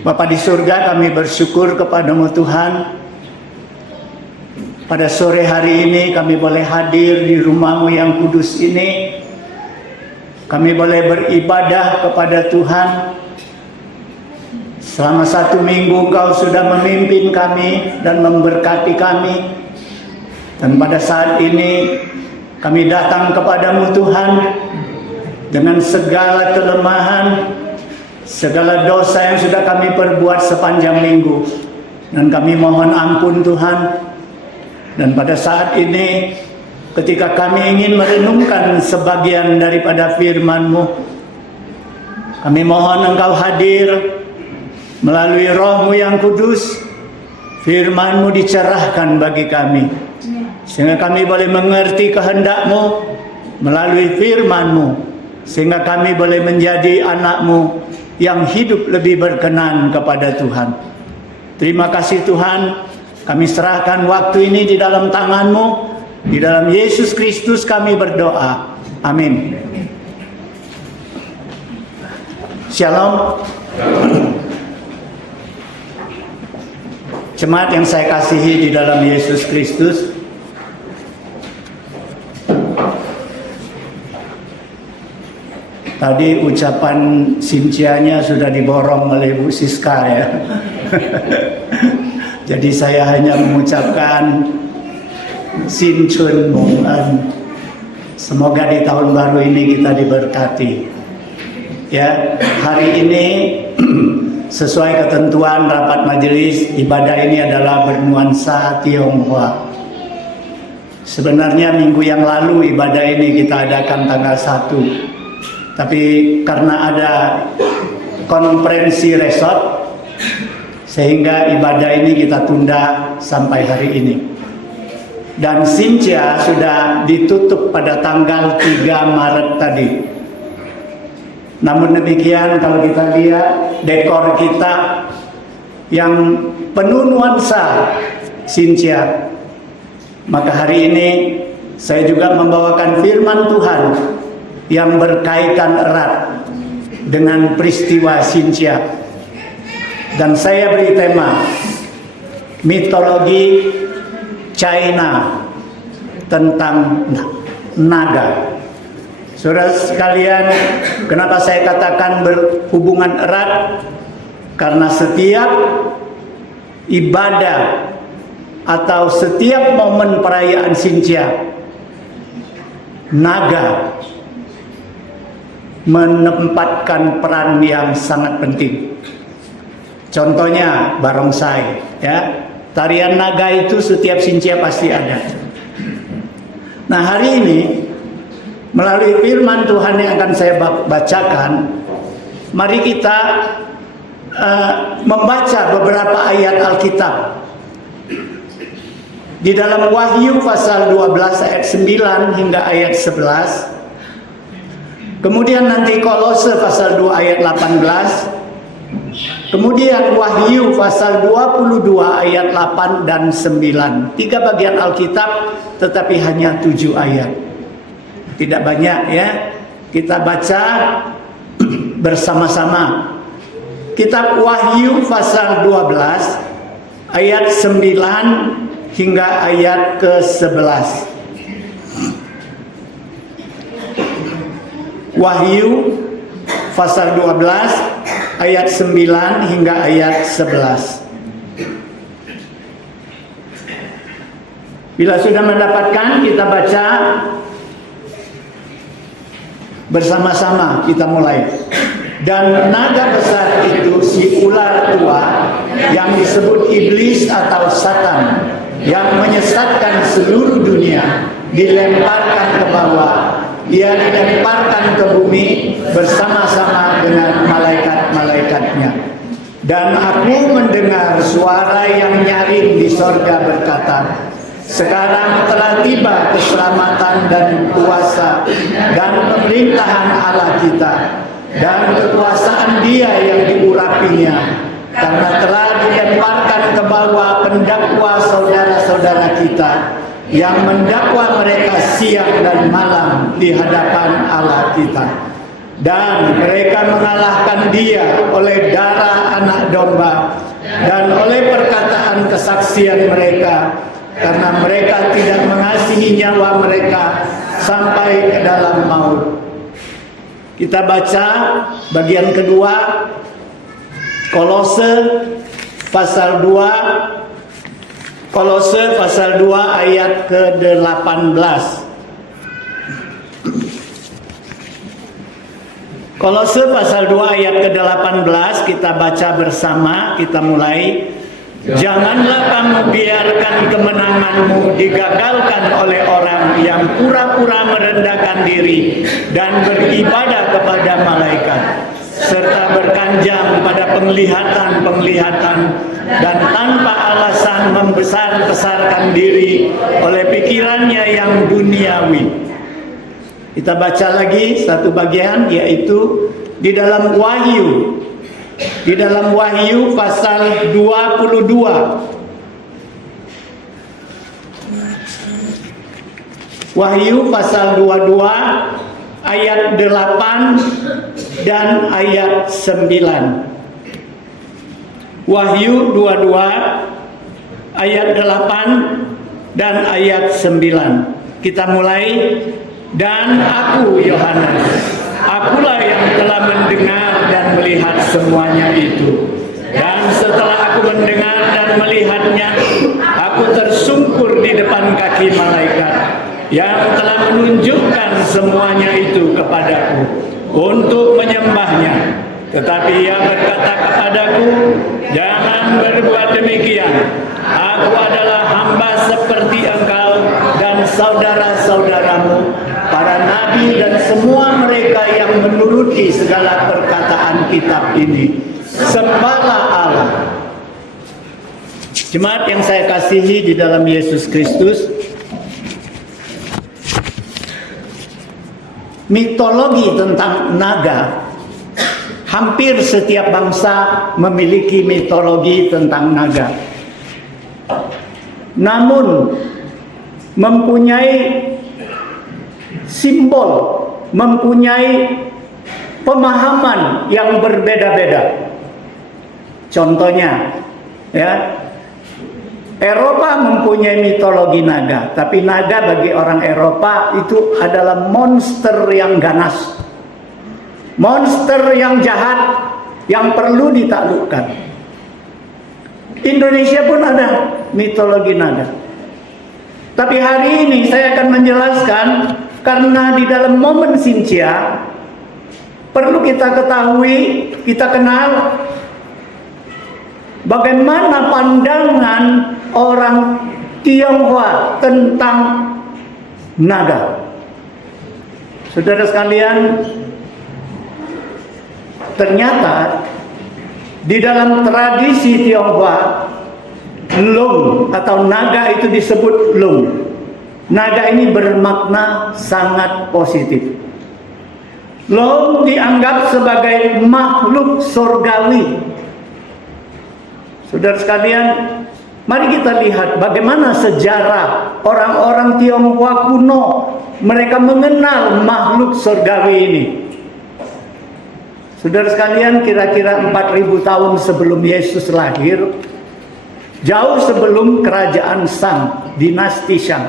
Bapa di surga, kami bersyukur kepada-Mu Tuhan. Pada sore hari ini kami boleh hadir di rumah-Mu yang kudus ini. Kami boleh beribadah kepada Tuhan. Selama 1 minggu Engkau sudah memimpin kami dan memberkati kami. Dan pada saat ini kami datang kepada-Mu Tuhan dengan segala kelemahan, segala dosa yang sudah kami perbuat sepanjang minggu. Dan kami mohon ampun Tuhan. Dan pada saat ini ketika kami ingin merenungkan sebagian daripada firman-Mu, kami mohon Engkau hadir melalui Roh-Mu yang kudus. Firman-Mu dicerahkan bagi kami, sehingga kami boleh mengerti kehendak-Mu melalui firman-Mu, sehingga kami boleh menjadi anak-Mu yang hidup lebih berkenan kepada Tuhan. Terima kasih Tuhan, kami serahkan waktu ini di dalam tangan-Mu. Di dalam Yesus Kristus kami berdoa. Amin. Shalom. Jemaat yang saya kasihi di dalam Yesus Kristus, tadi ucapan Sincianya sudah diborong oleh Bu Siska ya. Jadi saya hanya mengucapkan Sin Chun Mong An. Semoga di tahun baru ini kita diberkati. Ya, hari ini sesuai ketentuan rapat majelis, ibadah ini adalah bernuansa Tionghoa. Sebenarnya minggu yang lalu ibadah ini kita adakan tanggal 1. Tapi karena ada konferensi resort, sehingga ibadah ini kita tunda sampai hari ini. Dan Sincia sudah ditutup pada tanggal 3 Maret tadi. Namun demikian, kalau kita lihat dekor kita yang penuh nuansa Sincia, maka hari ini saya juga membawakan firman Tuhan yang berkaitan erat dengan peristiwa Sincia. Dan saya beri tema mitologi China tentang naga. Saudara sekalian, kenapa saya katakan berhubungan erat? Karena setiap ibadah atau setiap momen perayaan Sincia, naga menempatkan peran yang sangat penting. Contohnya barongsai, ya. Tarian naga itu setiap Sincia pasti ada. Nah, hari ini melalui firman Tuhan yang akan saya bacakan, mari kita membaca beberapa ayat Alkitab. Di dalam Wahyu pasal 12 ayat 9 hingga ayat 11. Kemudian nanti Kolose pasal 2 ayat 18. Kemudian Wahyu pasal 22 ayat 8 dan 9. 3 bagian Alkitab tetapi hanya 7 ayat. Tidak banyak ya. Kita baca bersama-sama. Kitab Wahyu pasal 12 ayat 9 hingga ayat ke-11. Wahyu pasal 12 ayat 9 hingga ayat 11. Bila sudah mendapatkan, kita baca bersama-sama, kita mulai. Dan naga besar itu, si ular tua yang disebut iblis atau Satan, yang menyesatkan seluruh dunia, dilemparkan ke bawah. Ia dilemparkan ke bumi bersama-sama dengan malaikat-malaikatnya. Dan aku mendengar suara yang nyaring di sorga berkata, sekarang telah tiba keselamatan dan kuasa dan pemerintahan Allah kita, dan kekuasaan Dia yang diurapinya, karena telah dilemparkan ke bawah pendakwa saudara-saudara kita yang mendakwa mereka siang dan malam di hadapan Allah kita. dan mereka mengalahkan dia oleh darah anak domba dan oleh perkataan kesaksian mereka, karena mereka tidak mengasihi nyawa mereka sampai ke dalam maut. Kita baca bagian kedua, Kolose pasal 2, Kolose pasal 2 ayat ke-18. Kolose pasal 2 ayat ke-18 kita baca bersama, kita mulai. Janganlah kamu biarkan kemenanganmu digagalkan oleh orang yang pura-pura merendahkan diri dan beribadah kepada malaikat, serta berkanjang pada penglihatan-penglihatan dan tanpa alasan membesar-besarkan diri oleh pikirannya yang duniawi. Kita baca lagi satu bagian, yaitu di dalam Wahyu. Di dalam Wahyu pasal 22. Wahyu pasal 22 ayat 8 dan ayat 9. Wahyu 22 ayat 8 dan ayat 9. Kita mulai. Dan aku, Yohanes, akulah yang telah mendengar dan melihat semuanya itu. Dan setelah aku mendengar dan melihatnya, aku tersungkur di depan kaki malaikat yang telah menunjukkan semuanya itu kepadaku untuk menyembahnya. Tetapi ia berkata kepadaku, jangan berbuat demikian. Aku adalah hamba seperti engkau dan saudara-saudaramu, para nabi dan semua mereka yang menuruti segala perkataan kitab ini. Sembahlah Allah. Jemaat yang saya kasihi di dalam Yesus Kristus, mitologi tentang naga, hampir setiap bangsa memiliki mitologi tentang naga. Namun mempunyai simbol, mempunyai pemahaman yang berbeda-beda. Contohnya, ya, Eropa mempunyai mitologi naga, tapi naga bagi orang Eropa itu adalah monster yang ganas, monster yang jahat, yang perlu ditaklukkan. Indonesia pun ada mitologi naga. Tapi hari ini saya akan menjelaskan, karena di dalam momen Xinjia perlu kita ketahui, kita kenal bagaimana pandangan orang Tionghoa tentang naga. Saudara sekalian, ternyata di dalam tradisi Tionghoa, Lung atau naga itu disebut Lung. Naga ini bermakna sangat positif. Lung dianggap sebagai makhluk surgawi. Saudara sekalian, mari kita lihat bagaimana sejarah orang-orang Tionghoa kuno. Mereka mengenal makhluk surgawi ini. Saudara sekalian, kira-kira 4.000 tahun sebelum Yesus lahir, jauh sebelum kerajaan Shang, dinasti Shang.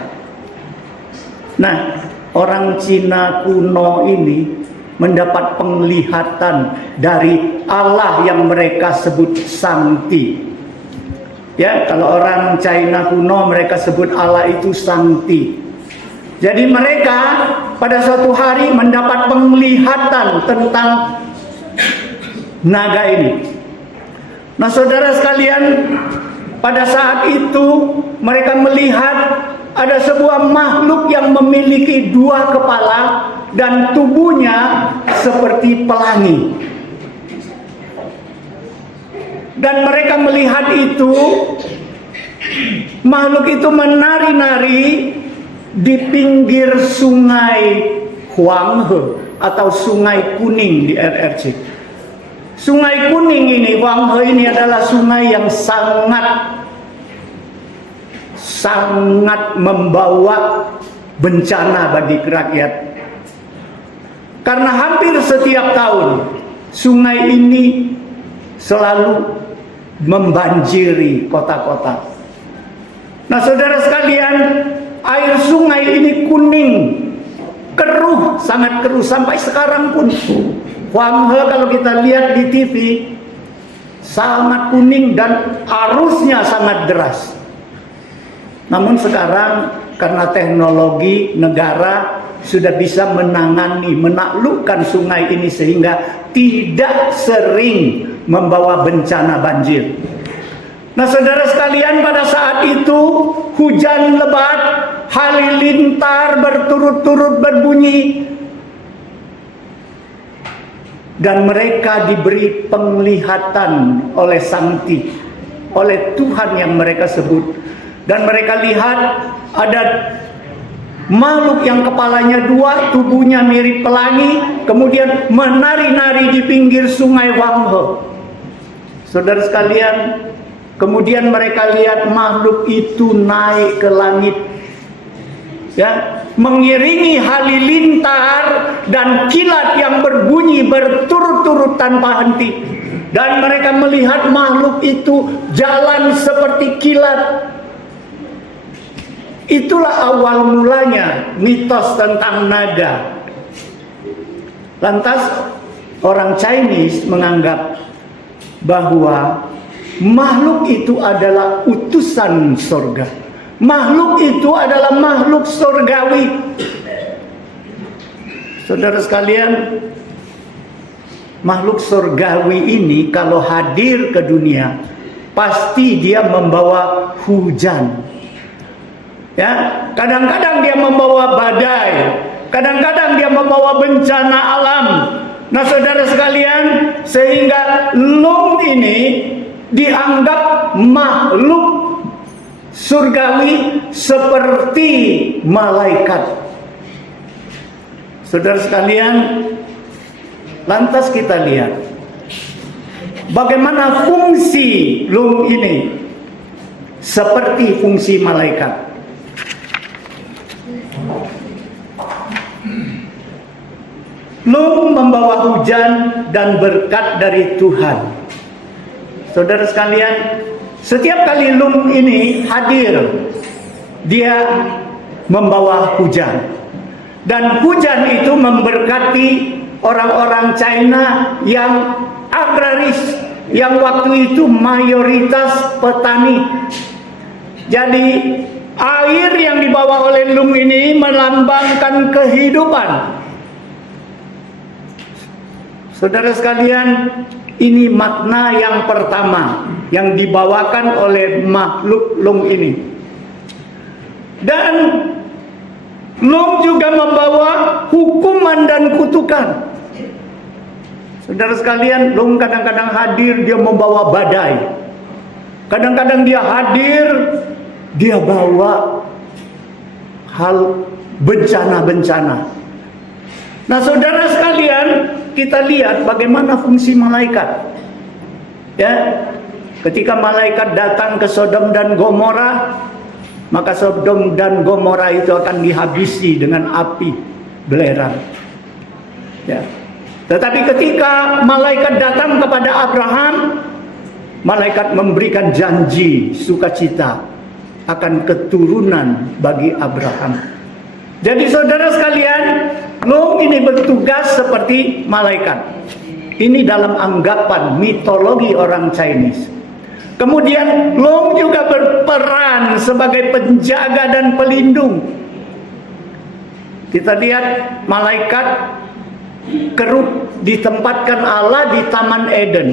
Nah, orang Cina kuno ini mendapat penglihatan dari Allah yang mereka sebut Shangti. Ya, kalau orang China kuno mereka sebut Allah itu Shangti. Jadi mereka pada suatu hari mendapat penglihatan tentang naga ini. Nah, saudara sekalian, pada saat itu mereka melihat ada sebuah makhluk yang memiliki 2 kepala dan tubuhnya seperti pelangi. Dan mereka melihat itu, makhluk itu menari-nari di pinggir sungai Huanghe atau sungai kuning di RRC. Sungai kuning ini, Huanghe ini adalah sungai yang sangat membawa bencana bagi rakyat. Karena hampir setiap tahun sungai ini selalu membanjiri kota-kota. Nah, saudara sekalian, air sungai ini kuning, keruh, sangat keruh sampai sekarang pun. Huanghe kalau kita lihat di TV sangat kuning dan arusnya sangat deras. Namun sekarang karena teknologi negara sudah bisa menangani, menaklukkan sungai ini sehingga tidak sering membawa bencana banjir. Nah, saudara sekalian, pada saat itu hujan lebat, halilintar berturut-turut berbunyi, dan mereka diberi penglihatan oleh Sangti, oleh Tuhan yang mereka sebut, dan mereka lihat ada makhluk yang kepalanya dua, tubuhnya mirip pelangi, kemudian menari-nari di pinggir sungai Huanghe. Saudara sekalian, kemudian mereka lihat makhluk itu naik ke langit, ya, mengiringi halilintar dan kilat yang berbunyi berturut-turut tanpa henti. Dan mereka melihat makhluk itu jalan seperti kilat. Itulah awal mulanya mitos tentang naga. Lantas orang Chinese menganggap bahwa makhluk itu adalah utusan surga. Makhluk itu adalah makhluk surgawi. Saudara sekalian, makhluk surgawi ini kalau hadir ke dunia, pasti dia membawa hujan. Ya, kadang-kadang dia membawa badai, kadang-kadang dia membawa bencana alam. Nah, saudara sekalian, sehingga Lung ini dianggap makhluk surgawi seperti malaikat. Saudara sekalian, lantas kita lihat bagaimana fungsi Lung ini seperti fungsi malaikat. Lung membawa hujan dan berkat dari Tuhan. Saudara sekalian, setiap kali Lung ini hadir, dia membawa hujan. Dan hujan itu memberkati orang-orang China yang agraris, yang waktu itu mayoritas petani. Jadi air yang dibawa oleh Lung ini melambangkan kehidupan. Saudara sekalian, ini makna yang pertama yang dibawakan oleh makhluk Lung ini. Dan Lung juga membawa hukuman dan kutukan. Saudara sekalian, Lung kadang-kadang hadir, dia membawa badai. Kadang-kadang dia hadir, dia bawa hal bencana-bencana. Nah, saudara sekalian, kita lihat bagaimana fungsi malaikat. Ya, ketika malaikat datang ke Sodom dan Gomora, maka Sodom dan Gomora itu akan dihabisi dengan api belerang. Ya. Tetapi ketika malaikat datang kepada Abraham, malaikat memberikan janji sukacita akan keturunan bagi Abraham. Jadi saudara sekalian, Lung ini bertugas seperti malaikat. Ini dalam anggapan mitologi orang Chinese. Kemudian Lung juga berperan sebagai penjaga dan pelindung. Kita lihat malaikat keruk ditempatkan Allah di Taman Eden.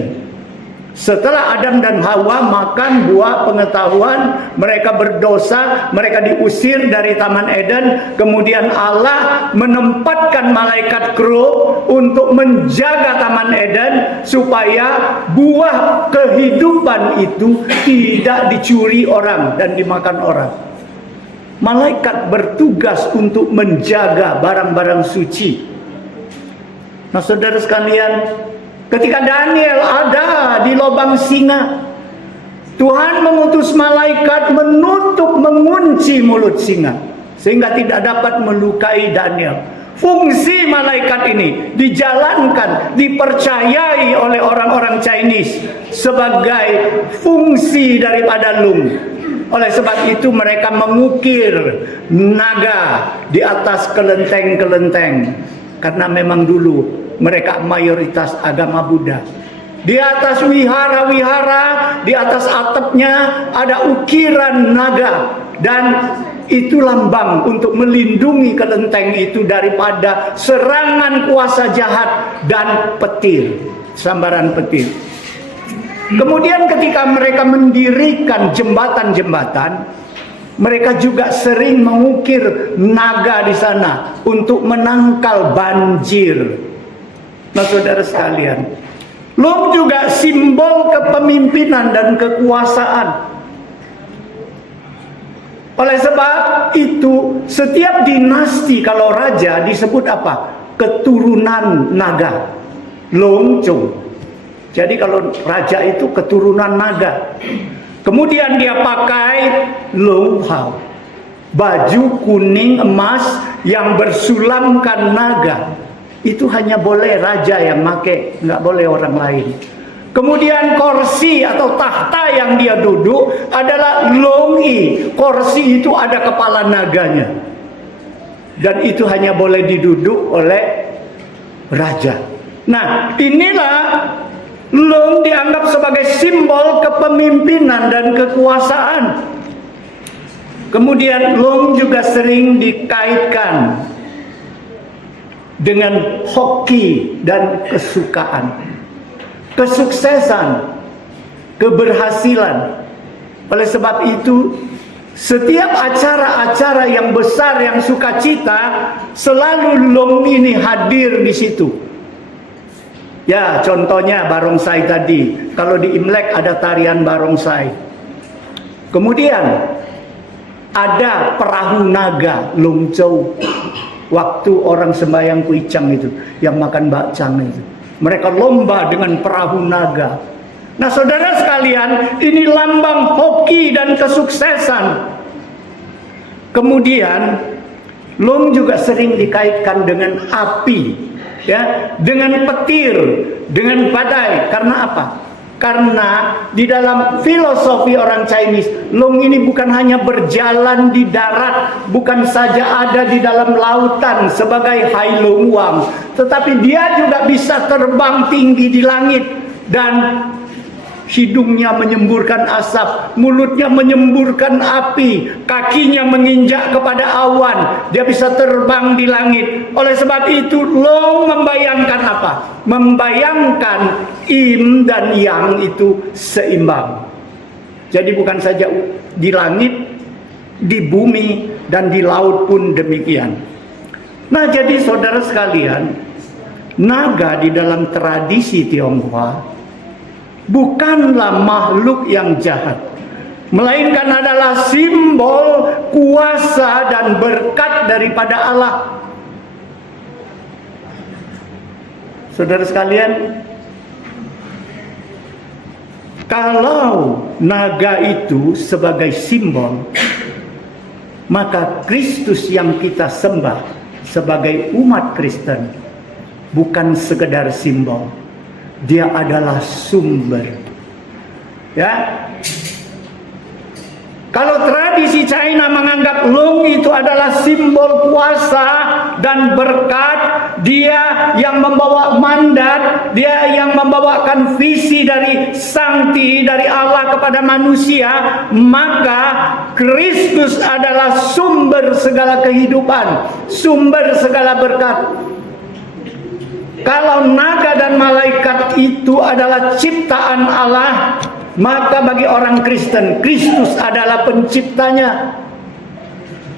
Setelah Adam dan Hawa makan buah pengetahuan, mereka berdosa, mereka diusir dari Taman Eden. Kemudian Allah menempatkan malaikat keruk untuk menjaga Taman Eden supaya buah kehidupan itu tidak dicuri orang dan dimakan orang. Malaikat bertugas untuk menjaga barang-barang suci. Nah, saudara sekalian, ketika Daniel ada di lubang singa, Tuhan mengutus malaikat mengunci fungsi malaikat ini dijalankan, dipercayai oleh orang-orang Chinese sebagai fungsi daripada lung. Oleh sebab itu mereka mengukir naga di atas kelenteng-kelenteng, karena memang dulu mereka mayoritas agama Buddha. Di atas wihara-wihara, di atas atapnya ada ukiran naga, dan itu lambang untuk melindungi kelenteng itu daripada serangan kuasa jahat dan petir, sambaran petir. Kemudian ketika mereka mendirikan jembatan-jembatan, mereka juga sering mengukir naga di sana untuk menangkal banjir. Nah, saudara sekalian, lung juga simbol kepemimpinan dan kekuasaan. Oleh sebab itu, setiap dinasti kalau raja disebut apa? Keturunan naga, Long Chung. Jadi kalau raja itu keturunan naga. Kemudian dia pakai Long Hao, baju kuning emas yang bersulamkan naga. Itu hanya boleh raja yang pakai, nggak boleh orang lain. Kemudian kursi atau tahta yang dia duduk adalah Long Yi. Kursi itu ada kepala naganya, dan itu hanya boleh diduduk oleh raja. Nah, inilah Lung dianggap sebagai simbol kepemimpinan dan kekuasaan. Kemudian Lung juga sering dikaitkan dengan hoki dan kesukaan, kesuksesan, keberhasilan. Oleh sebab itu, setiap acara-acara yang besar, yang sukacita, selalu Lung ini hadir di situ. Ya, contohnya barongsai tadi. Kalau di Imlek ada tarian barongsai. Kemudian ada perahu naga, Lung Chou. Waktu orang sembahyang kuicang itu, yang makan bakcang itu, mereka lomba dengan perahu naga. Nah, saudara sekalian, ini lambang hoki dan kesuksesan. Kemudian Lung juga sering dikaitkan dengan api, ya, dengan petir, dengan badai. Karena apa? Karena di dalam filosofi orang Chinese, Lung ini bukan hanya berjalan di darat, bukan saja ada di dalam lautan sebagai Hai Lung Wang, tetapi dia juga bisa terbang tinggi di langit, dan hidungnya menyemburkan asap, mulutnya menyemburkan api, kakinya menginjak kepada awan. Dia bisa terbang di langit. Oleh sebab itu, Long membayangkan apa? Membayangkan Im dan Yang itu seimbang. Jadi bukan saja di langit, di bumi, dan di laut pun demikian. Nah, jadi saudara sekalian, naga di dalam tradisi Tionghoa bukanlah makhluk yang jahat, melainkan adalah simbol kuasa dan berkat daripada Allah. Saudara sekalian, kalau naga itu sebagai simbol, maka Kristus yang kita sembah sebagai umat Kristen bukan sekedar simbol. Dia adalah sumber. Ya. Kalau tradisi China menganggap Lung itu adalah simbol kuasa dan berkat, dia yang membawa mandat, dia yang membawakan visi dari Sangti, dari Allah kepada manusia, maka Kristus adalah sumber segala kehidupan, sumber segala berkat. Kalau naga dan malaikat itu adalah ciptaan Allah, maka bagi orang Kristen, Kristus adalah penciptanya.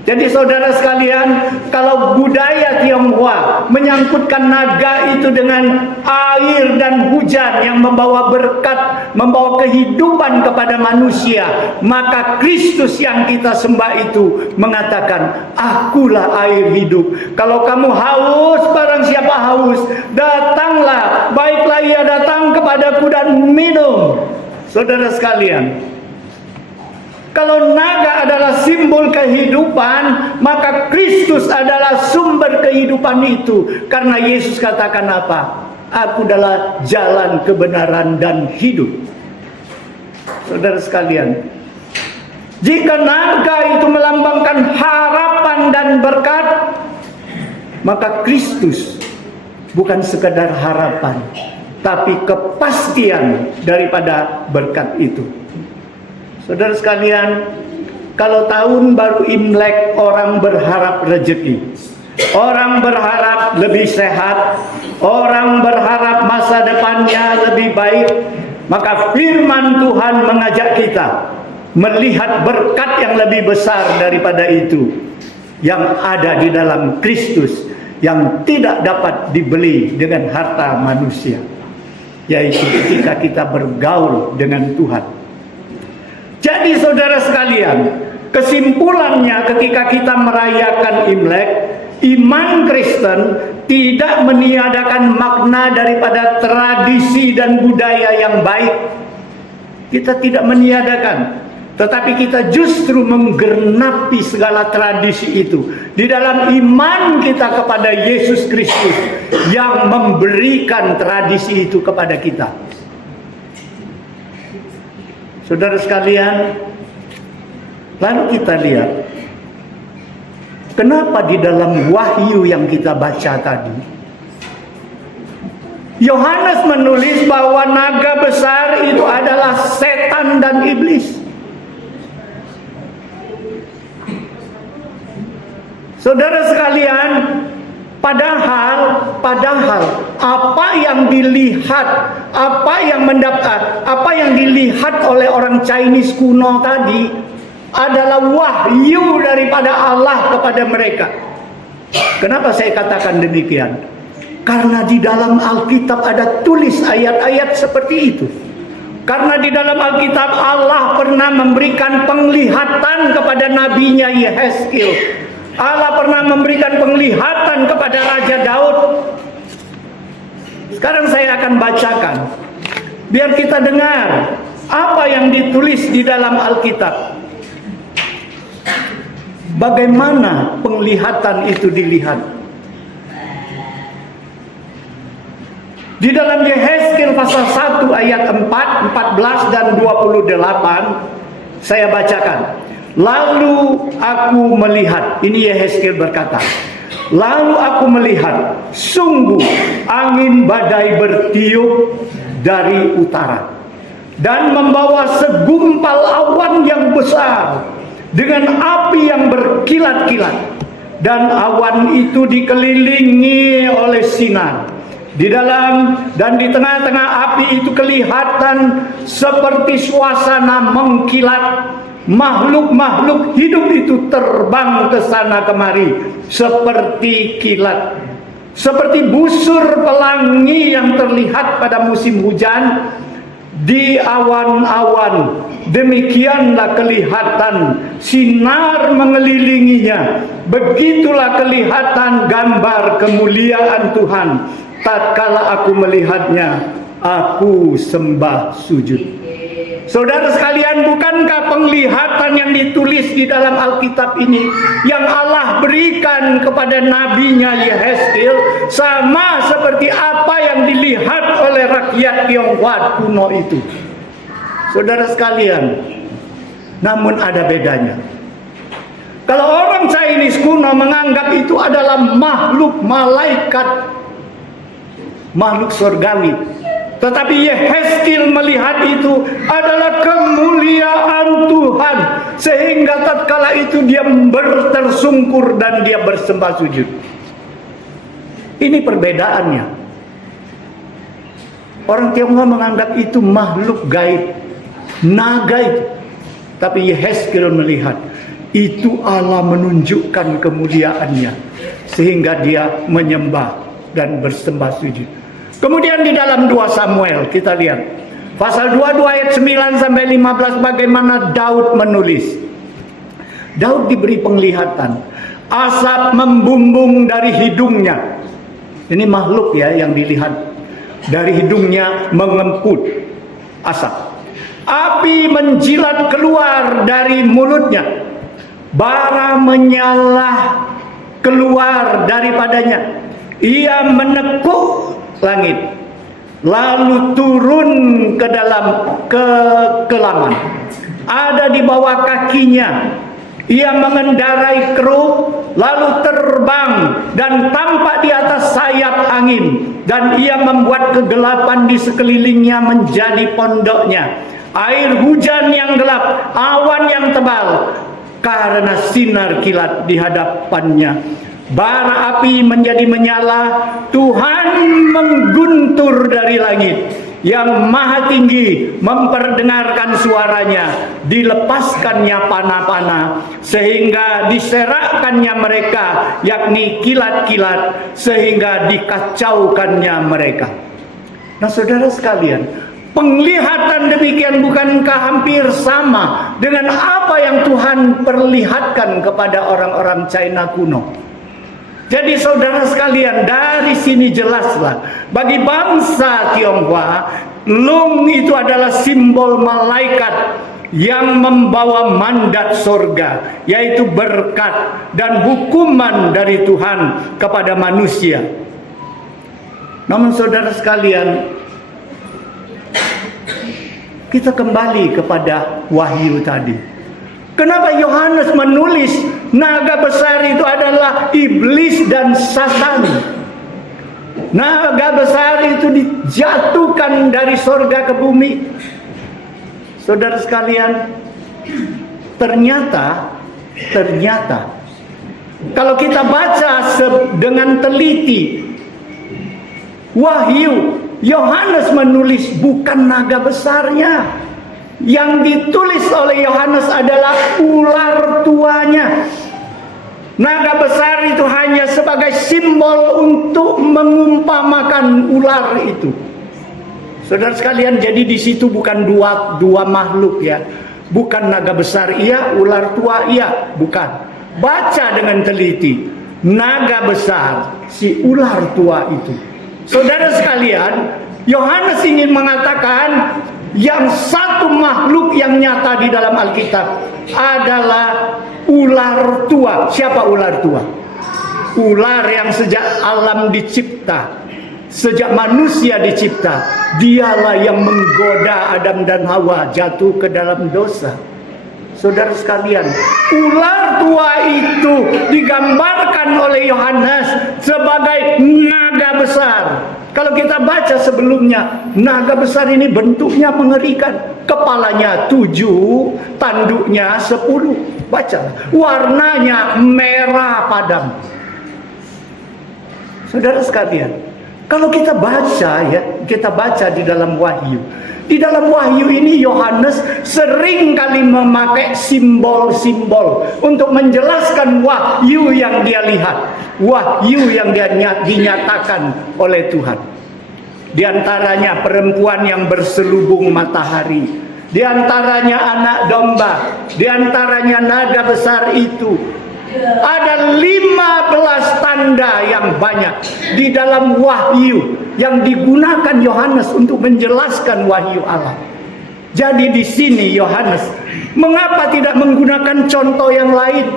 Jadi saudara sekalian, kalau budaya Tionghoa menyangkutkan naga itu dengan air dan hujan yang membawa berkat, membawa kehidupan kepada manusia, maka Kristus yang kita sembah itu mengatakan, akulah air hidup. Kalau kamu haus, barang siapa haus, datanglah, baiklah ia datang kepadaku dan minum. Saudara sekalian, Kalau naga adalah simbol kehidupan, maka Kristus adalah sumber kehidupan itu. Karena Yesus katakan apa? Aku adalah jalan, kebenaran, dan hidup. Saudara sekalian, jika naga itu melambangkan harapan dan berkat, maka Kristus bukan sekadar harapan, tapi kepastian daripada berkat itu. Saudara sekalian, kalau tahun baru Imlek orang berharap rezeki, orang berharap lebih sehat, orang berharap masa depannya lebih baik, maka firman Tuhan mengajak kita melihat berkat yang lebih besar daripada itu, yang ada di dalam Kristus, yang tidak dapat dibeli dengan harta manusia, yaitu ketika kita bergaul dengan Tuhan. Jadi saudara sekalian, kesimpulannya ketika kita merayakan Imlek, iman Kristen tidak meniadakan makna daripada tradisi dan budaya yang baik. Kita tidak meniadakan, tetapi kita justru menggenapi segala tradisi itu di dalam iman kita kepada Yesus Kristus yang memberikan tradisi itu kepada kita. Saudara sekalian, lalu kita lihat, kenapa di dalam Wahyu yang kita baca tadi, Yohanes menulis bahwa naga besar itu adalah setan dan iblis. Saudara sekalian, Padahal apa yang dilihat, apa yang dilihat oleh orang Chinese kuno tadi adalah wahyu daripada Allah kepada mereka. Kenapa saya katakan demikian? Karena di dalam Alkitab ada tulis ayat-ayat seperti itu. Karena di dalam Alkitab Allah pernah memberikan penglihatan kepada nabinya Yehezkiel. Allah pernah memberikan penglihatan kepada Raja Daud. Sekarang saya akan bacakan, biar kita dengar apa yang ditulis di dalam Alkitab. Bagaimana penglihatan itu dilihat. Di dalam Yehezkiel pasal 1 ayat 4, 14 dan 28, saya bacakan. Lalu aku melihat, ini Yehezkiel berkata, lalu aku melihat, sungguh angin badai bertiup dari utara dan membawa segumpal awan yang besar dengan api yang berkilat-kilat, dan awan itu dikelilingi oleh sinar. Di dalam dan di tengah-tengah api itu kelihatan seperti suasana mengkilat. Makhluk-makhluk hidup itu terbang ke sana kemari seperti kilat, seperti busur pelangi yang terlihat pada musim hujan di awan-awan. Demikianlah kelihatan sinar mengelilinginya. Begitulah kelihatan gambar kemuliaan Tuhan. Tatkala aku melihatnya, aku sembah sujud. Saudara sekalian, bukankah penglihatan yang ditulis di dalam Alkitab ini yang Allah berikan kepada nabinya Yehezkiel sama seperti apa yang dilihat oleh rakyat Tionghoa kuno itu? Saudara sekalian, namun ada bedanya. Kalau orang Chinese kuno menganggap itu adalah makhluk malaikat, makhluk surgawi. Tetapi Yehezkiel melihat itu adalah kemuliaan Tuhan, sehingga tatkala itu dia tersungkur dan dia bersembah sujud. Ini perbedaannya. Orang Tionghoa menganggap itu makhluk gaib, naga itu. Tapi Yehezkiel melihat itu Allah menunjukkan kemuliaannya, sehingga dia menyembah dan bersembah sujud. Kemudian di dalam 2 Samuel kita lihat pasal 22 ayat 9 sampai 15 bagaimana Daud menulis. Daud diberi penglihatan, asap membumbung dari hidungnya. Ini makhluk ya yang dilihat. Dari hidungnya mengemput asap. Api api menjilat keluar dari mulutnya, bara menyala keluar daripadanya. Ia menekuk langit, lalu turun ke dalam kekelaman. Ada di bawah kakinya. Ia mengendarai kerub, lalu terbang dan tampak di atas sayap angin. Dan ia membuat kegelapan di sekelilingnya menjadi pondoknya. Air hujan yang gelap, awan yang tebal, karena sinar kilat di hadapannya. Bara api menjadi menyala. Tuhan mengguntur dari langit. Yang maha tinggi memperdengarkan suaranya. Dilepaskannya panah-panah, sehingga diserakkannya mereka, yakni kilat-kilat, sehingga dikacaukannya mereka. Nah, saudara sekalian, penglihatan demikian bukankah hampir sama dengan apa yang Tuhan perlihatkan kepada orang-orang China kuno? Jadi saudara sekalian, dari sini jelaslah bagi bangsa Tionghoa, Lung itu adalah simbol malaikat yang membawa mandat surga, yaitu berkat dan hukuman dari Tuhan kepada manusia. Namun saudara sekalian, kita kembali kepada Wahyu tadi. Kenapa Yohanes menulis naga besar itu adalah iblis dan Satan? Naga besar itu dijatuhkan dari surga ke bumi. Saudara sekalian, ternyata kalau kita baca dengan teliti Wahyu, Yohanes menulis bukan naga besarnya. Yang ditulis oleh Yohanes adalah ular tuanya. Naga besar itu hanya sebagai simbol untuk mengumpamakan ular itu. Saudara sekalian, jadi di situ bukan dua makhluk ya. Bukan naga besar iya, ular tua iya, bukan. Baca dengan teliti. Naga besar, si ular tua itu. Saudara sekalian, Yohanes ingin mengatakan yang satu makhluk yang nyata di dalam Alkitab adalah ular tua. Siapa ular tua? Ular yang sejak alam dicipta, sejak manusia dicipta, dialah yang menggoda Adam dan Hawa jatuh ke dalam dosa. Saudara sekalian, ular tua itu digambarkan oleh Yohanes sebagai naga besar. Kalau kita baca sebelumnya, naga besar ini bentuknya mengerikan. Kepalanya 7, tanduknya 10. Baca, warnanya merah padam. Saudara sekalian, kalau kita baca ya, kita baca di dalam Wahyu. Di dalam Wahyu ini Yohanes sering kali memakai simbol-simbol untuk menjelaskan wahyu yang dia lihat, wahyu yang dia dinyatakan oleh Tuhan. Di antaranya perempuan yang berselubung matahari, di antaranya anak domba, di antaranya naga besar itu. Ada 15 tanda yang banyak di dalam Wahyu yang digunakan Yohanes untuk menjelaskan wahyu Allah. Jadi di sini Yohanes, mengapa tidak menggunakan contoh yang lain?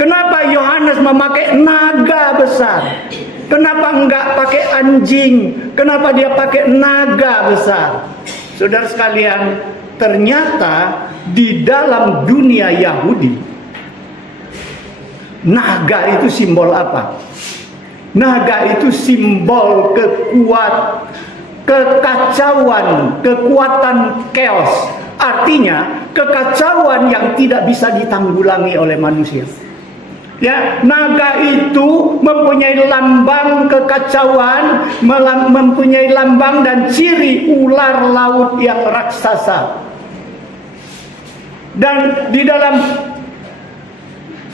Kenapa Yohanes memakai naga besar? Kenapa enggak pakai anjing? Kenapa dia pakai naga besar? Saudara sekalian, ternyata di dalam dunia Yahudi, naga itu simbol apa? Naga itu simbol kekacauan, kekuatan chaos. Artinya kekacauan yang tidak bisa ditanggulangi oleh manusia. Ya, naga itu mempunyai lambang kekacauan, mempunyai lambang dan ciri ular laut yang raksasa. Dan di dalam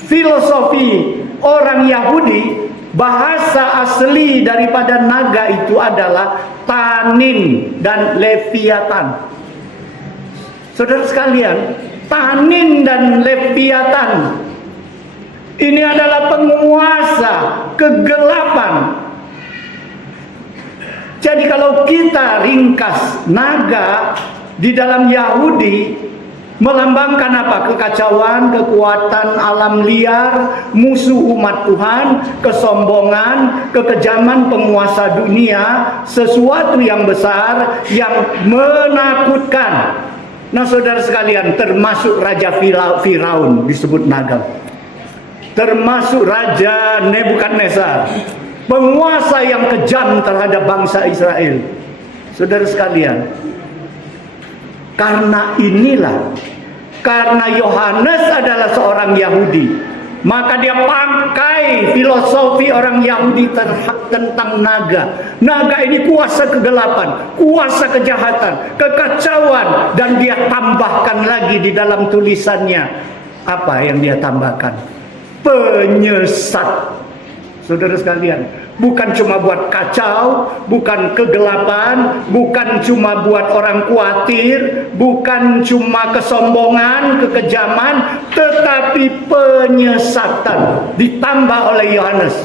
filosofi orang Yahudi, bahasa asli daripada naga itu adalah Tanin dan Leviathan. Saudara sekalian, Tanin dan Leviathan ini adalah penguasa kegelapan. Jadi kalau kita ringkas, naga Di dalam Yahudi melambangkan apa? Kekacauan, kekuatan alam liar, musuh umat Tuhan, kesombongan, kekejaman penguasa dunia, sesuatu yang besar yang menakutkan. Nah, saudara sekalian, termasuk Raja Firaun disebut naga, termasuk Raja Nebukadnezar, penguasa yang kejam terhadap bangsa Israel. Saudara sekalian, karena Yohanes adalah seorang Yahudi, maka dia pakai filosofi orang Yahudi tentang naga. Naga ini kuasa kegelapan, kuasa kejahatan, kekacauan, dan dia tambahkan lagi di dalam tulisannya. Apa yang dia tambahkan? Penyesat. Saudara sekalian, bukan cuma buat kacau, bukan kegelapan, bukan cuma buat orang khawatir, bukan cuma kesombongan, kekejaman, tetapi penyesatan ditambah oleh Yohanes.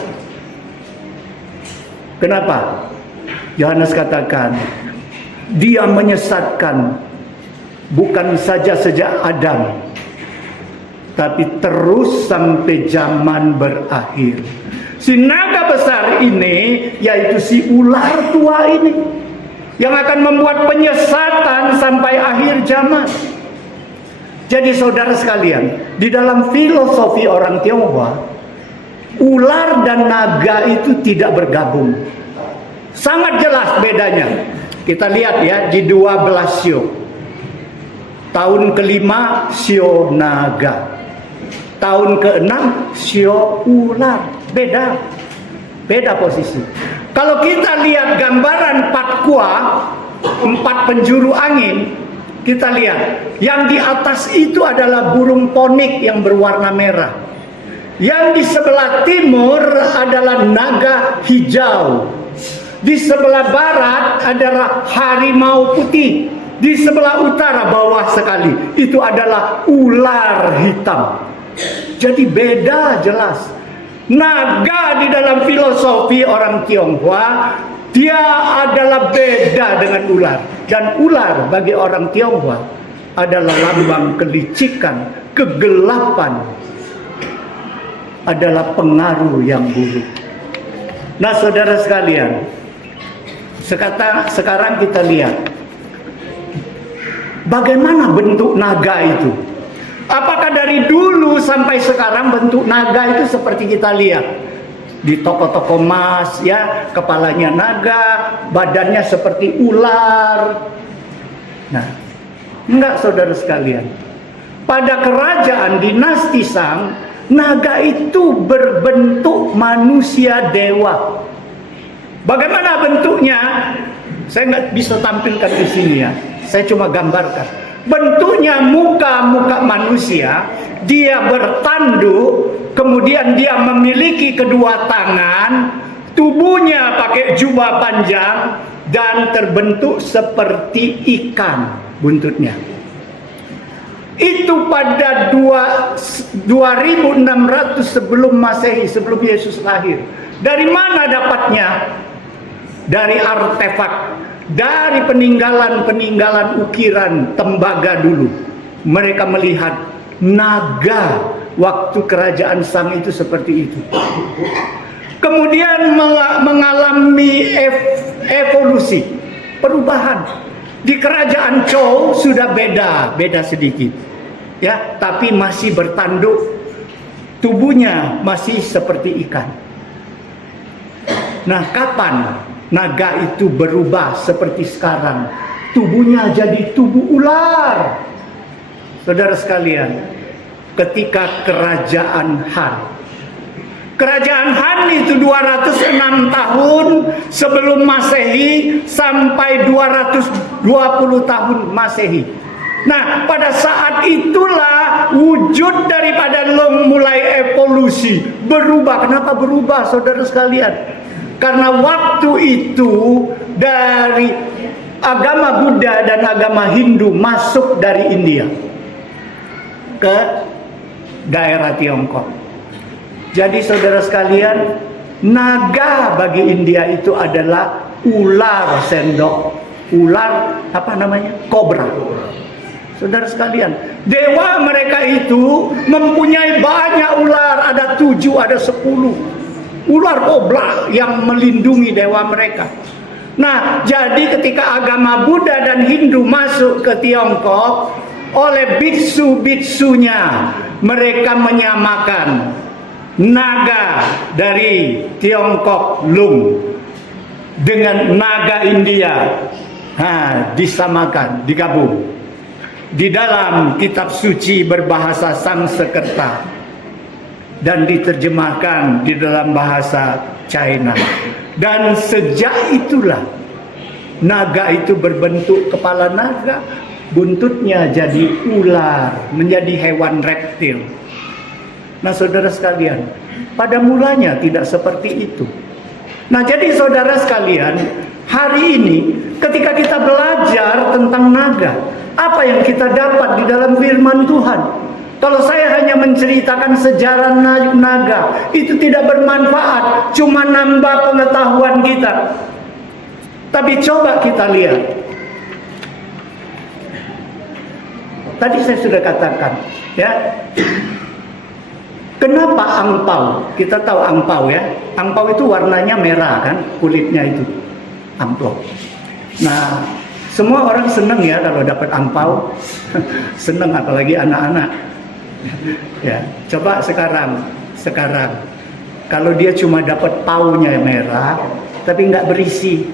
Kenapa? Yohanes katakan, dia menyesatkan bukan saja sejak Adam, tapi terus sampai zaman berakhir. Si naga besar ini, yaitu si ular tua ini, yang akan membuat penyesatan sampai akhir zaman. Jadi saudara sekalian, di dalam filosofi orang Tionghoa, ular dan naga itu tidak bergabung. Sangat jelas bedanya. Kita lihat ya di 12 sio. Tahun kelima sio naga, tahun ke-6 sio ular. Beda posisi. Kalau kita lihat gambaran 4 kuah, 4 penjuru angin, kita lihat yang di atas itu adalah burung ponik yang berwarna merah. Yang di sebelah timur adalah naga hijau. Di sebelah barat adalah harimau putih. Di sebelah utara bawah sekali itu adalah ular hitam. Jadi beda jelas. Naga di dalam filosofi orang Tionghoa, dia adalah beda dengan ular. Dan ular bagi orang Tionghoa adalah lambang kelicikan, kegelapan, adalah pengaruh yang buruk. Nah, saudara sekalian, sekarang kita lihat bagaimana bentuk naga itu. Apakah dari dulu sampai sekarang bentuk naga itu seperti kita lihat di toko-toko emas, ya, kepalanya naga, badannya seperti ular? Nah, enggak, saudara sekalian. Pada kerajaan dinasti Shang, naga itu berbentuk manusia dewa. Bagaimana bentuknya? Saya nggak bisa tampilkan di sini ya. Saya cuma gambarkan. Bentuknya muka manusia, dia bertanduk, kemudian dia memiliki kedua tangan, tubuhnya pakai jubah panjang, dan terbentuk seperti ikan buntutnya. Itu pada 2600 sebelum Masehi, sebelum Yesus lahir. Dari mana dapatnya? Dari artefak, dari peninggalan ukiran tembaga dulu. Mereka melihat naga waktu kerajaan Shang itu seperti itu. Kemudian mengalami evolusi, perubahan. Di kerajaan Zhou sudah beda sedikit, ya, tapi masih bertanduk, tubuhnya masih seperti ikan. Nah, kapan naga itu berubah seperti sekarang? Tubuhnya jadi tubuh ular. Saudara sekalian, ketika kerajaan Han. Kerajaan Han itu 206 tahun sebelum Masehi sampai 220 tahun Masehi. Nah, pada saat itulah wujud daripada Long mulai evolusi, berubah. Kenapa berubah, saudara sekalian? Karena waktu itu dari agama Buddha dan agama Hindu masuk dari India ke daerah Tiongkok. Jadi saudara sekalian, naga bagi India itu adalah ular sendok. ular, apa namanya? Kobra. Saudara sekalian, dewa mereka itu mempunyai banyak ular, ada 7, ada 10 ular kobra yang melindungi dewa mereka. Nah, jadi ketika agama Buddha dan Hindu masuk ke Tiongkok, oleh biksu-biksunya mereka menyamakan naga dari Tiongkok Lung dengan naga India. Disamakan, digabung. Di dalam kitab suci berbahasa Sanskerta dan diterjemahkan di dalam bahasa China. Dan sejak itulah naga itu berbentuk kepala naga, buntutnya jadi ular, menjadi hewan reptil. Nah, saudara sekalian, pada mulanya tidak seperti itu. Nah, jadi saudara sekalian, hari ini ketika kita belajar tentang naga, apa yang kita dapat di dalam firman Tuhan? Kalau saya hanya menceritakan sejarah naga, itu tidak bermanfaat, cuma nambah pengetahuan kita. Tapi coba kita lihat. Tadi saya sudah katakan, ya. Kenapa angpau? Kita tahu angpau, ya. Angpau itu warnanya merah kan, kulitnya itu. Angpau. Nah, semua orang senang ya kalau dapat angpau. Senang apalagi anak-anak. Ya, coba sekarang kalau dia cuma dapat paunya merah tapi nggak berisi,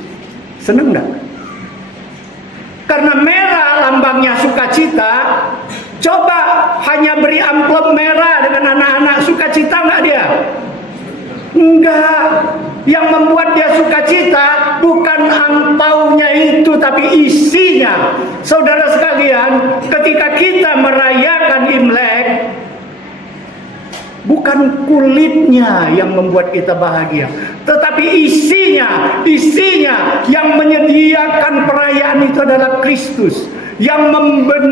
seneng nggak? Karena merah lambangnya sukacita. Coba hanya beri amplop merah dengan anak-anak, sukacita nggak dia? Enggak. Yang membuat dia sukacita bukan angpaunya itu, tapi isinya. Saudara sekalian, ketika kita merayakan Imlek, bukan kulitnya yang membuat kita bahagia, tetapi isinya yang menyediakan perayaan itu adalah Kristus. Yang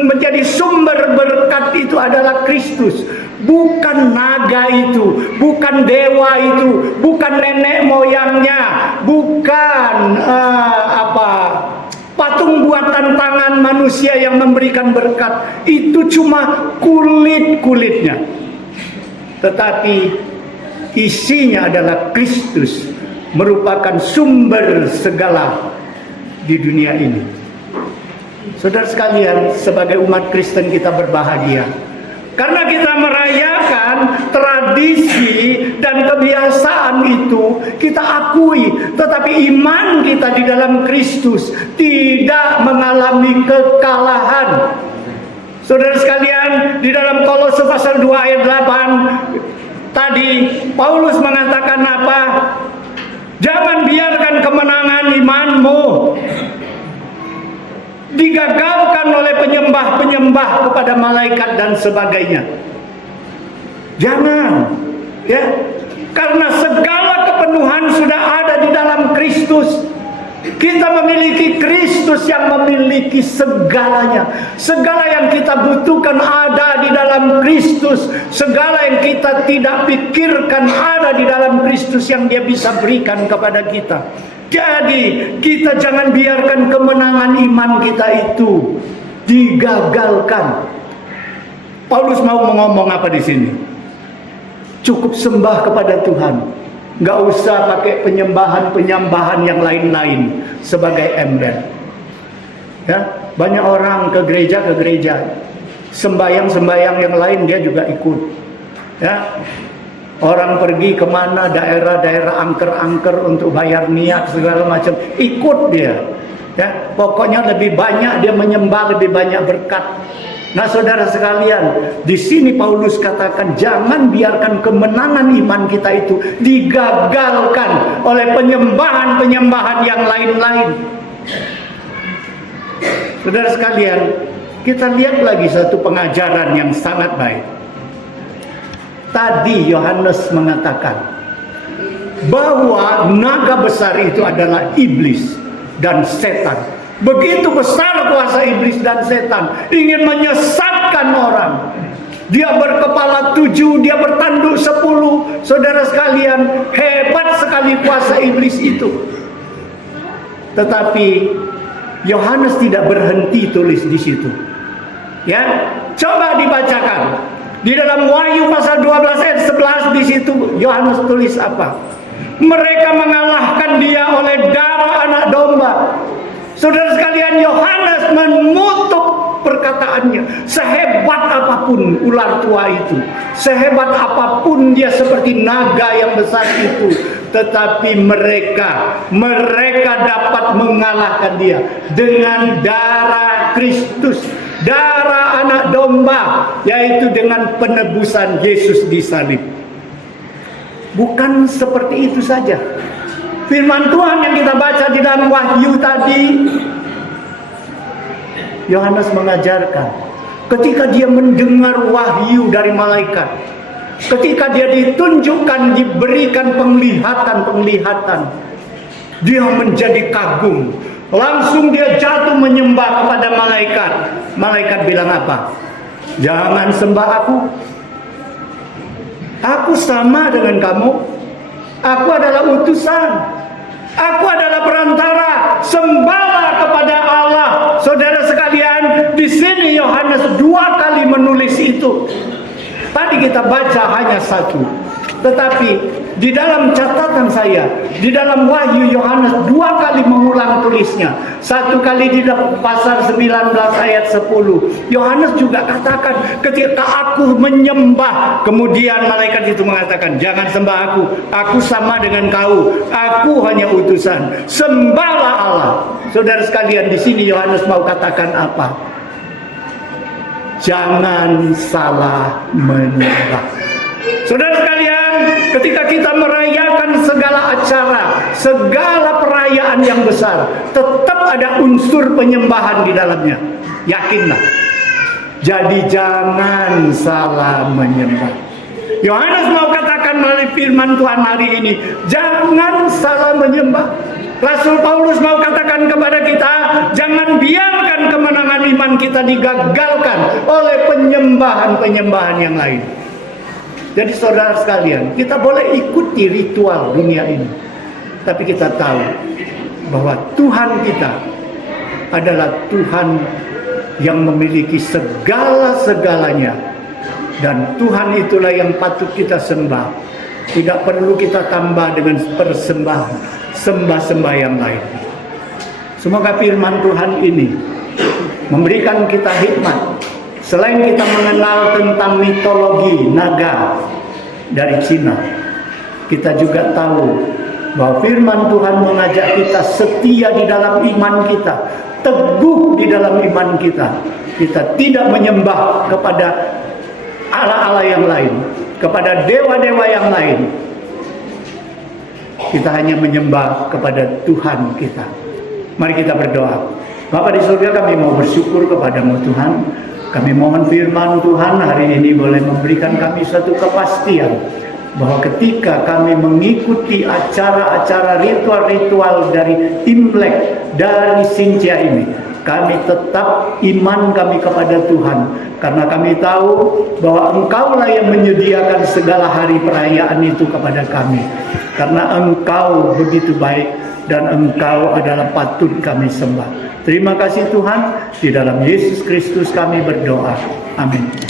menjadi sumber berkat itu adalah Kristus, bukan naga itu, bukan dewa itu, bukan nenek moyangnya, bukan patung buatan tangan manusia yang memberikan berkat. Itu cuma kulitnya, tetapi isinya adalah Kristus, merupakan sumber segala di dunia ini. Saudara sekalian, sebagai umat Kristen kita berbahagia karena kita merayakan tradisi dan kebiasaan itu, kita akui, tetapi iman kita di dalam Kristus tidak mengalami kekalahan. Saudara sekalian, di dalam Kolose pasal 2 ayat 8 tadi Paulus mengatakan apa? Jangan biarkan kemenangan imanmu digagalkan oleh penyembah-penyembah kepada malaikat dan sebagainya. Jangan, ya, karena segala kepenuhan sudah ada di dalam Kristus. Kita memiliki Kristus yang memiliki segalanya. Segala yang kita butuhkan ada di dalam Kristus. Segala yang kita tidak pikirkan ada di dalam Kristus yang Dia bisa berikan kepada kita. Jadi kita jangan biarkan kemenangan iman kita itu digagalkan. Paulus mau ngomong apa di sini? Cukup sembah kepada Tuhan, nggak usah pakai penyembahan yang lain-lain sebagai embel. Ya, banyak orang ke gereja, sembayang yang lain dia juga ikut. Ya. Orang pergi kemana, daerah-daerah angker-angker untuk bayar niat segala macam, ikut dia. Ya, pokoknya lebih banyak dia menyembah, lebih banyak berkat. Nah, saudara sekalian, di sini Paulus katakan jangan biarkan kemenangan iman kita itu digagalkan oleh penyembahan-penyembahan yang lain-lain. Saudara sekalian, kita lihat lagi satu pengajaran yang sangat baik. Tadi Yohanes mengatakan bahwa naga besar itu adalah iblis dan setan. Begitu besar kuasa iblis dan setan, ingin menyesatkan orang. Dia berkepala 7, dia bertanduk 10. Saudara sekalian, hebat sekali kuasa iblis itu. Tetapi Yohanes tidak berhenti tulis di situ. Ya, coba dibacakan. Di dalam Wahyu pasal 12 ayat 11 di situ Yohanes tulis apa? Mereka mengalahkan dia oleh darah anak domba. Saudara sekalian, Yohanes menutup perkataannya. Sehebat apapun ular tua itu, sehebat apapun dia seperti naga yang besar itu, tetapi mereka dapat mengalahkan dia dengan darah Kristus, darah anak domba, yaitu dengan penebusan Yesus di salib. Bukan seperti itu saja. Firman Tuhan yang kita baca di dalam Wahyu tadi, Yohanes mengajarkan ketika dia mendengar wahyu dari malaikat, ketika dia ditunjukkan, diberikan penglihatan, dia menjadi kagum. Langsung dia jatuh menyembah kepada malaikat. Malaikat bilang apa? Jangan sembah aku. Aku sama dengan kamu. Aku adalah utusan. Aku adalah perantara. Sembahlah kepada Allah. Saudara sekalian, di sini Yohanes 2 kali menulis itu. Tadi kita baca hanya 1. Tetapi di dalam catatan saya, di dalam Wahyu Yohanes 2 kali mengulang tulisnya. 1 kali di pasal 19 ayat 10. Yohanes juga katakan, ketika aku menyembah, kemudian malaikat itu mengatakan, jangan sembah aku sama dengan kau, aku hanya utusan. Sembahlah Allah. Saudara sekalian, di sini Yohanes mau katakan apa? Jangan salah menyembah. Saudara sekalian, ketika kita merayakan segala acara, segala perayaan yang besar, tetap ada unsur penyembahan di dalamnya. Yakinlah. Jadi jangan salah menyembah. Yohanes mau katakan melalui firman Tuhan hari ini, jangan salah menyembah. Rasul Paulus mau katakan kepada kita, jangan biarkan kemenangan iman kita digagalkan oleh penyembahan-penyembahan yang lain. Jadi saudara sekalian, kita boleh ikuti ritual dunia ini, tapi kita tahu bahwa Tuhan kita adalah Tuhan yang memiliki segala-segalanya, dan Tuhan itulah yang patut kita sembah. Tidak perlu kita tambah dengan persembahan, sembah-sembah yang lain. Semoga firman Tuhan ini memberikan kita hikmat. Selain kita mengenal tentang mitologi naga dari Cina, kita juga tahu bahwa firman Tuhan mengajak kita setia di dalam iman kita, teguh di dalam iman kita. Kita tidak menyembah kepada Allah-Allah yang lain, kepada dewa-dewa yang lain. Kita hanya menyembah kepada Tuhan kita. Mari kita berdoa. Bapa di surga, kami mau bersyukur kepadamu Tuhan. Kami mohon firman Tuhan hari ini boleh memberikan kami satu kepastian bahwa ketika kami mengikuti acara-acara ritual-ritual dari Imlek, dari Sintia ini, kami tetap iman kami kepada Tuhan, karena kami tahu bahwa Engkaulah yang menyediakan segala hari perayaan itu kepada kami, karena Engkau begitu baik dan Engkau adalah patut kami sembah. Terima kasih Tuhan, di dalam Yesus Kristus kami berdoa. Amin.